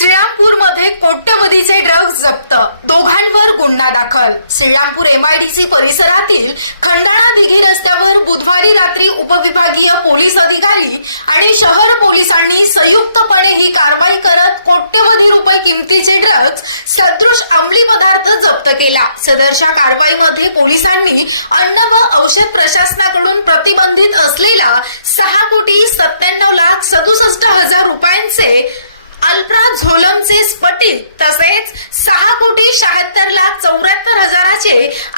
श्रीरामपूरमध्ये कोट्यवधीचे drugs जप्त. दोघांवर गुन्हा दाखल. श्रीरामपूर एमआयडीसी परिसरातील खंडाळा दिघी रस्त्यावर बुधवारी रात्री उपविभागीय पोलीस अधिकारी आणि शहर पोलिसांनी संयुक्तपणे ही कारवाई करत कोट्यवधी रुपये किमतीचे ड्रग्ज सदृश अंमली पदार्थ जप्त केला. सदरच्या कारवाईमध्ये पोलिसांनी अन्न व औषध प्रशासनाकडून प्रतिबंधित असलेला सहा कोटी सत्त्याण्णव लाख सदुसष्ट हजार रुपयांचे अल्प्रा झोलमचे स्फटिक तसेच सहा कोटी शहात्तर लाख चौऱ्याहत्तर हजाराचे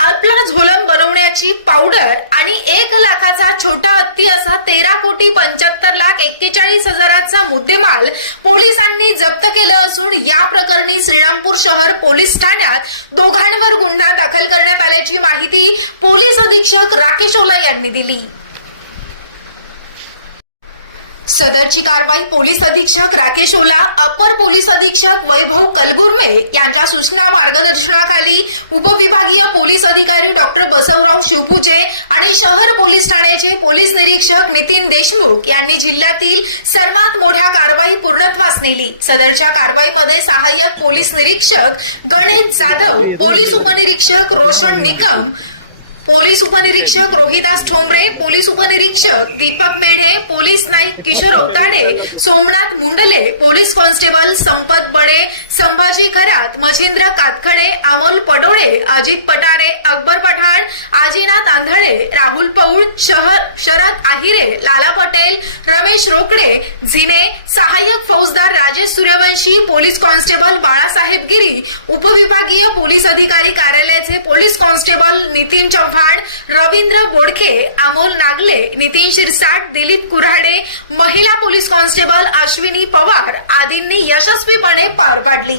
अल्प्रा झोलम बनवण्याची पावडर आणि एक लाखाचा छोटा हत्ती असा तेरा कोटी पंच्याहत्तर लाख एक्केचाळीस हजाराचा मुद्देमाल पोलिसांनी जप्त केलं असून या प्रकरणी श्रीरामपूर शहर पोलीस ठाण्यात दोघांवर गुन्हा दाखल करण्यात आल्याची माहिती पोलीस अधीक्षक राकेश ओला यांनी दिली. सदरची कारवाई पोलीस अधीक्षक राकेश ओला अपर पोलीस अधीक्षक वैभव कलगुर्मे यांच्या सूचना मार्गदर्शनाखाली उपविभागीय पोलीस अधिकारी डॉक्टर बसवराव शिवपूचे आणि शहर पोलीस ठाण्याचे पोलीस निरीक्षक नितीन देशमुख यांनी जिल्ह्यातील सर्वात मोठ्या कारवाई पूर्णत्वास नेली. सदरच्या कारवाईमध्ये सहाय्यक पोलीस निरीक्षक गणेश जाधव पोलीस उपनिरीक्षक रोशन निकम पोलीस उपनिरीक्षक रोहिदास ठोंबरे पोलीस उपनिरीक्षक Deepak Medhe police Naik Kishor Otade Somnath Mundle police constable Sampat Bade Sambhaji Kharat Machhindra Katkhade Amol Padole Ajit Patare Akbar Pathan Ajinath आंधळे राहुल पौळ शहर शरद आहिरे लाला पटेल रमेश रोकडे झिने सहाय्यक फौजदार राजेश सूर्यवंशी पोलीस कॉन्स्टेबल बाळासाहेब गिरी उपविभागीय पोलीस अधिकारी पोलीस कॉन्स्टेबल नितीन चव्हाण रवींद्र बोडखे अमोल नागले नितीन शिरसाट दिलीप कुऱ्हाडे महिला पोलीस कॉन्स्टेबल अश्विनी पवार आदींनी यशस्वीपणे पार पाडली.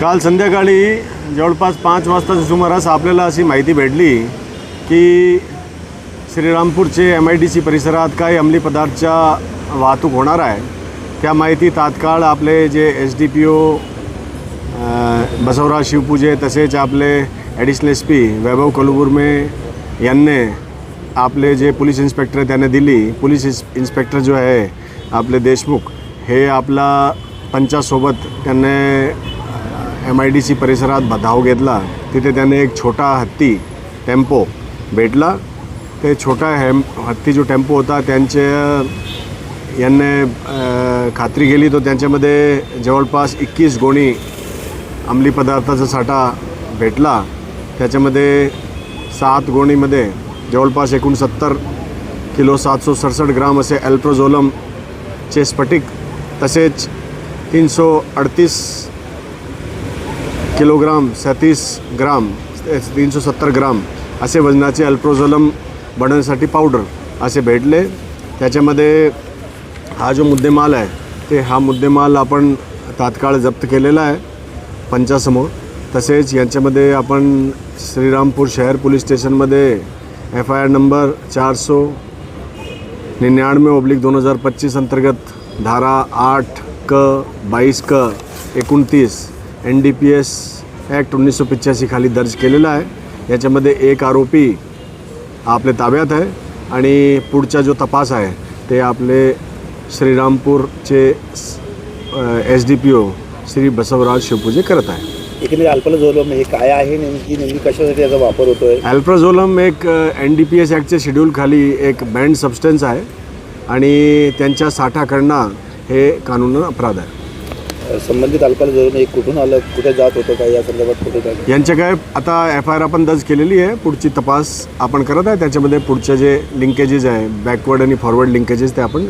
काल संध्याकाळी जवळपास पाच वाजताच्या सुमारास आपल्याला अशी माहिती भेटली की श्रीरामपूरचे एम आय डी सी परिसरात काही अंमली पदार्थच्या वाहतूक होणार आहे. त्या माहिती तात्काळ आपले जे S D P O Basavraj Shivpuje तसेच आपले additional S P Vaibhav Kaluburme यांनी आपले जे पोलीस इन्स्पेक्टर आहे त्यांना दिली. पोलीस इन्स इन्स्पेक्टर जो आहे आपले देशमुख हे आपला पंचासोबत त्यांनी एम आय डी सी परिसरात धाव घेतला. तिथे त्याने एक छोटा हत्ती टेम्पो भेटला. ते छोटा हेम हत्ती जो टेम्पो होता त्यांचे यांनी खात्री केली. तो त्यांच्यामध्ये जवळपास एकवीस गोणी अंमली पदार्थाचा साठा भेटला त्याच्यामध्ये सात गोणीमध्ये जवळपास एकोणसत्तर किलो सातशे सडसष्ट ग्राम असे अल्प्रोझोलमचे स्फटिक तसेच तीनशे अडतीस किलोग्राम सतीस ग्राम तीनशे सत्तर ग्राम असे वजनाचे अल्प्रोझोलम बनवण्यासाठी पावडर असे भेटले. त्याच्यामध्ये हा जो मुद्देमाल आहे ते हा मुद्देमाल आपण तात्काळ जप्त केलेला आहे. पंचासमोर. तसेच यांच्यामध्ये आपण श्रीरामपूर शहर पोलीस स्टेशनमध्ये एफ आय आर नंबर चार सो निन्यानवे ओब्लिक दोन हजार पच्चीस अंतर्गत धारा आठ क बाईस क एकोणतीस N D P S act उन्नीसशे पिच्याऐंशी खाली दर्ज केलेला आहे. याच्यामध्ये एक आरोपी आपल्या ताब्यात आहे आणि पुढचा जो तपास आहे ते आपले श्रीरामपूरचे S D P O Shri Basavraj Shivpuje करत आहे. एकंदरीत जोरलं हे काय आहे? नेमकी नेमकी कशासाठी याचा वापर होतोय? ॲल्प्राझोलम एक एन डी पी एस ॲक्टच्या शेड्यूलखाली एक बँड सबस्टन्स आहे आणि त्यांच्या साठा करणं हे कानून अपराध आहे. संबंधित अल्पला जोरलं हे कुठून आलं? कुठे जात होतं काय? या संदर्भात कुठे काय यांच्या काय आता एफ आय आर आपण दर्ज केलेली आहे. पुढची तपास आपण करत आहे. त्याच्यामध्ये पुढचे जे लिंकेजेस आहे बॅकवर्ड आणि फॉरवर्ड लिंकेजेस ते आपण